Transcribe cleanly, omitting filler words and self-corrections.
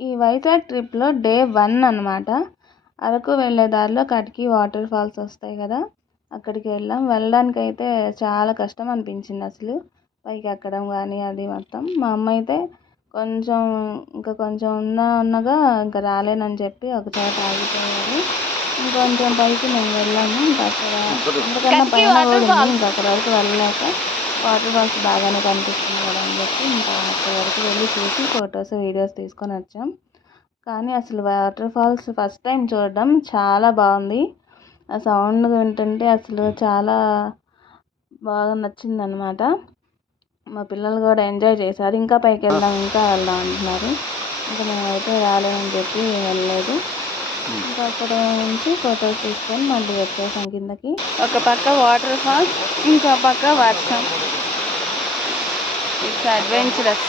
ఈ వైజాగ్ ట్రిప్లో డే 1 అనమాట. అరకు వెళ్ళే దారిలో కటికి వాటర్ ఫాల్స్ వస్తాయి కదా, అక్కడికి వెళ్ళడానికైతే చాలా కష్టం అనిపించింది అసలు. పైకి ఎక్కడం కానీ అది మొత్తం. మా అమ్మ అయితే కొంచెం ఉన్నగా ఇంకా రాలేనని చెప్పి ఒక చోట ఆగిపోయారు. ఇంకొంచెం పైకి మేము వెళ్ళాము. ఇంకా అక్కడ ఎందుకన్నా పైన కూడా ఉంది. ఇంకా అక్కడ వరకు వెళ్ళలేక వాటర్ ఫాల్స్ బాగానే కనిపిస్తుంది కదా అని చెప్పి ఇంకా అక్కడ వరకు వెళ్ళి చూసి ఫొటోస్ వీడియోస్ తీసుకొని వచ్చాం. కానీ అసలు వాటర్ ఫాల్స్ ఫస్ట్ టైం చూడడం చాలా బాగుంది. ఆ సౌండ్ వింటుంటే అసలు చాలా బాగా నచ్చిందనమాట. మా పిల్లలు కూడా ఎంజాయ్ చేశారు. ఇంకా పైకి వెళ్దాం అంటున్నారు. ఇంకా మేమైతే రాలేమని చెప్పి వెళ్ళలేదు. ఇంకా అక్కడ నుంచి ఫొటోస్ తీసుకొని మళ్ళీ వచ్చేసాం కిందకి. ఒక పక్క వాటర్ ఫాల్స్, ఇంకో పక్క వర్షం. It's adventurous.